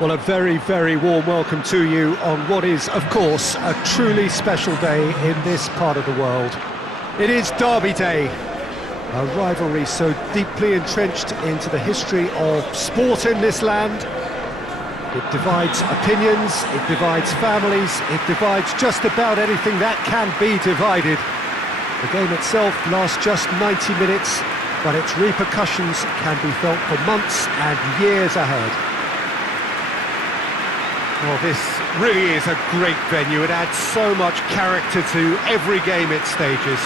Well, a very, very warm welcome to you on what is, of course, a truly special day in this part of the world. It is Derby Day, a rivalry so deeply entrenched into the history of sport in this land. It divides opinions, it divides families, it divides just about anything that can be divided. The game itself lasts just 90 minutes, but its repercussions can be felt for months and years ahead. Well, this really is a great venue. It adds so much character to every game it stages.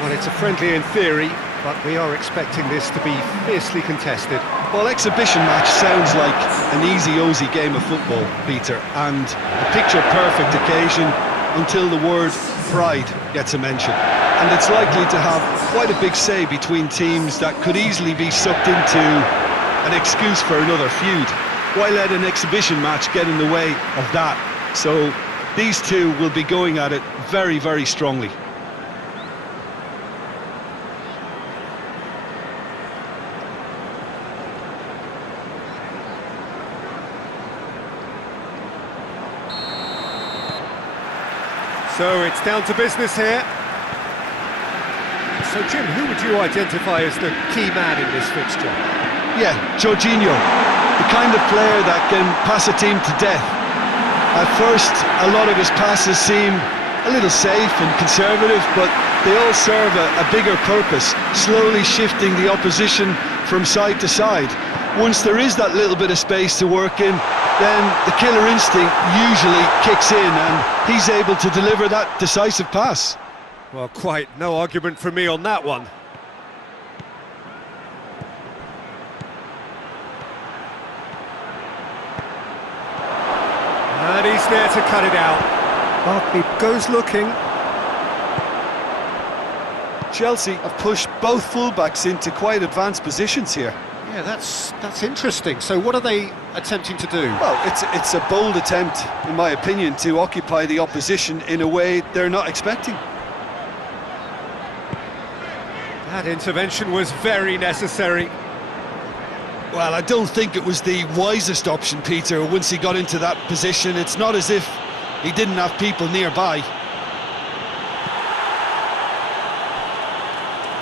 Well, it's a friendly in theory, but we are expecting this to be fiercely contested. Well, exhibition match sounds like an easy-ozy game of football, Peter, and a picture-perfect occasion until the word pride gets a mention. And it's likely to have quite a big say between teams that could easily be sucked into an excuse for another feud. Why let an exhibition match get in the way of that? So these two will be going at it very, very strongly. So it's down to business here. So Jim, who would you identify as the key man in this fixture? Yeah, Jorginho, the kind of player that can pass a team to death. At first, a lot of his passes seem a little safe and conservative, but they all serve a bigger purpose, slowly shifting the opposition from side to side. Once there is that little bit of space to work in, then the killer instinct usually kicks in and he's able to deliver that decisive pass. Well, quite no argument from me on that one. And he's there to cut it out. But he goes looking. Chelsea have pushed both fullbacks into quite advanced positions here. Yeah, that's interesting. So what are they attempting to do? Well, it's a bold attempt, in my opinion, to occupy the opposition in a way they're not expecting. That intervention was very necessary. Well, I don't think it was the wisest option, Peter, once he got into that position. It's not as if he didn't have people nearby.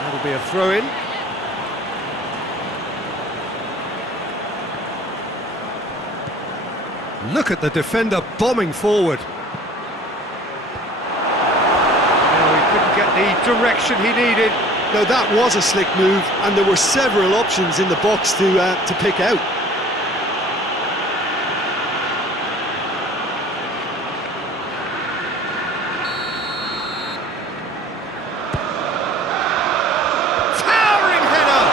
That'll be a throw-in. Look at the defender bombing forward. No, he couldn't get the direction he needed. No, that was a slick move, and there were several options in the box to pick out. Towering header!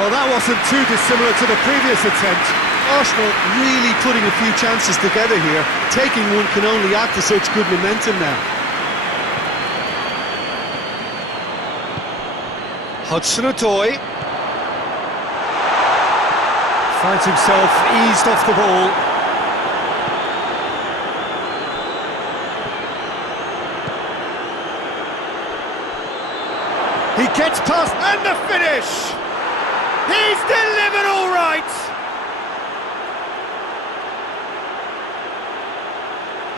Well, that wasn't too dissimilar to the previous attempt. Arsenal really putting a few chances together here. Taking one can only add to such good momentum now. Hudson-Odoi finds himself eased off the ball. He gets past, and the finish! He's delivered all right!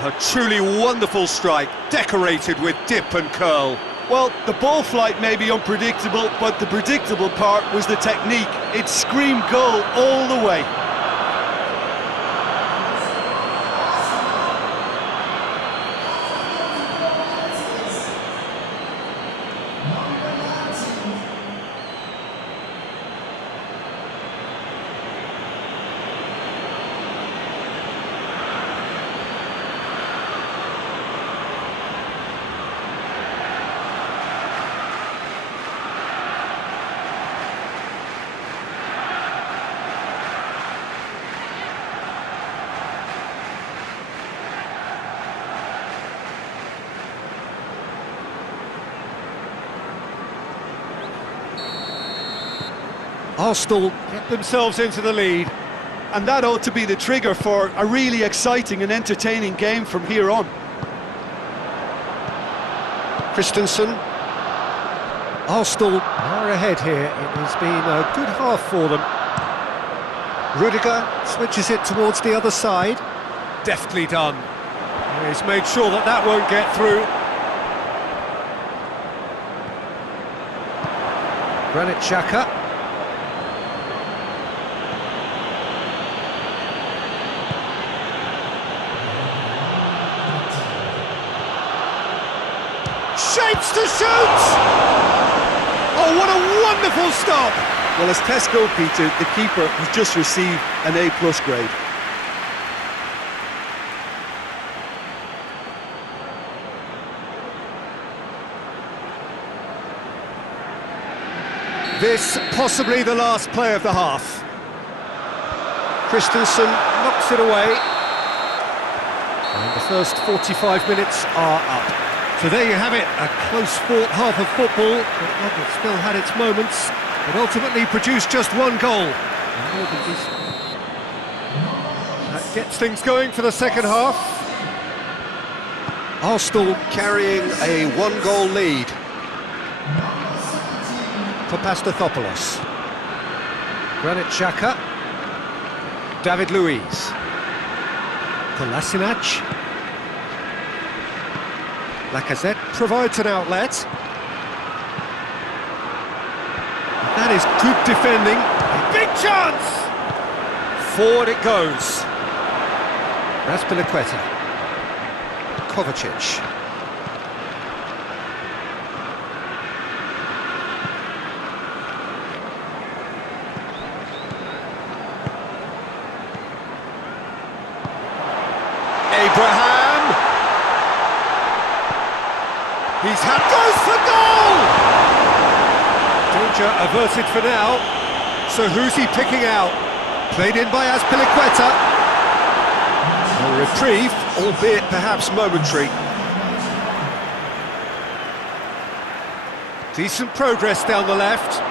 A truly wonderful strike, decorated with dip and curl. Well, the ball flight may be unpredictable, but the predictable part was the technique. It screamed goal all the way. Arsenal get themselves into the lead. And that ought to be the trigger for a really exciting and entertaining game from here on. Christensen. Arsenal are ahead here. It has been a good half for them. Rudiger switches it towards the other side. Deftly done. He's made sure that that won't get through. Granit Xhaka. Shapes to shoot! Oh, what a wonderful stop! Well, as tests go, Peter, the keeper has just received an A+ grade. This possibly the last play of the half. Christensen knocks it away. And the first 45 minutes are up. So there you have it, a close-fought half of football, but one that still had its moments, but ultimately produced just one goal. And more than decent. That gets things going for the second half. Arsenal carrying a one-goal lead. For Pastathopoulos. Granit Xhaka. David Luiz. Kolasinac. Lacazette provides an outlet. That is good defending. A big chance! Forward it goes. Azpilicueta. Kovacic. Abraham! He's had goes for goal! Danger averted for now. So who's he picking out? Played in by Azpilicueta. A reprieve, albeit perhaps momentary. Decent progress down the left.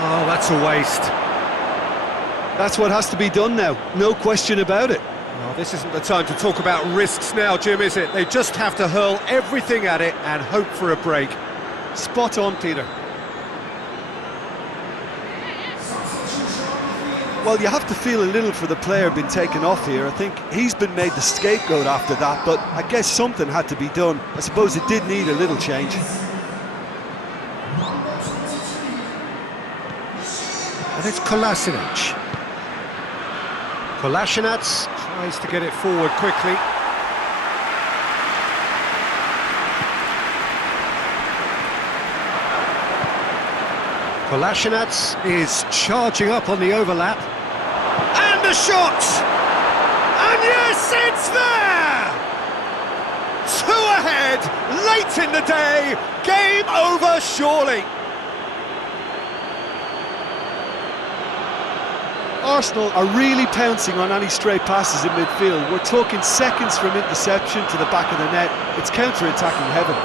Oh, that's a waste. That's what has to be done now, no question about it. Well, this isn't the time to talk about risks now, Jim, is it? They just have to hurl everything at it and hope for a break. Spot on, Peter. Well, you have to feel a little for the player being taken off here. I think he's been made the scapegoat after that, but I guess something had to be done. I suppose it did need a little change. And it's Kolasinac. Kolasinac tries to get it forward quickly. Kolasinac is charging up on the overlap. And a shot! And yes, it's there! 2 ahead, late in the day, game over surely. Arsenal are really pouncing on any stray passes in midfield. We're talking seconds from interception to the back of the net. It's counter-attacking heaven.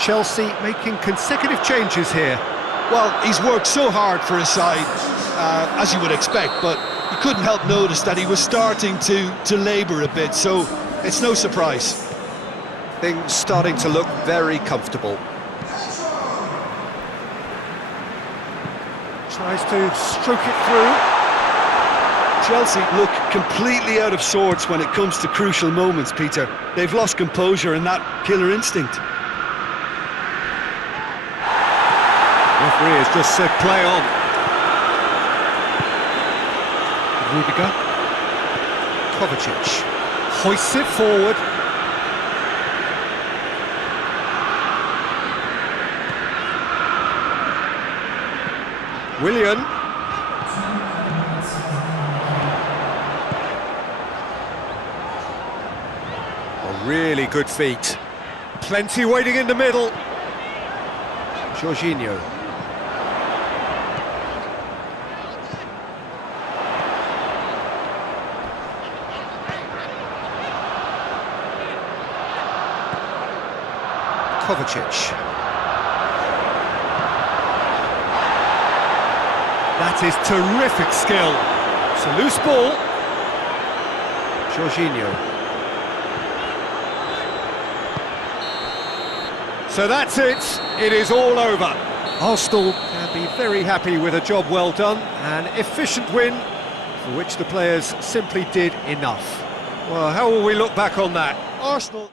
Chelsea making consecutive changes here. Well, he's worked so hard for his side, as you would expect, but you couldn't help notice that he was starting to labour a bit, so it's no surprise. Things starting to look very comfortable. Tries to stroke it through. Chelsea look completely out of sorts when it comes to crucial moments, Peter. They've lost composure and that killer instinct. Referee has just said play on. Rudiger. Kovacic hoists it forward. Willian. Really good feet. Plenty waiting in the middle. Jorginho. Kovacic. That is terrific skill. It's a loose ball. Jorginho. So that's it. It is all over. Arsenal can be very happy with a job well done, an efficient win for which the players simply did enough. Well, how will we look back on that? Arsenal...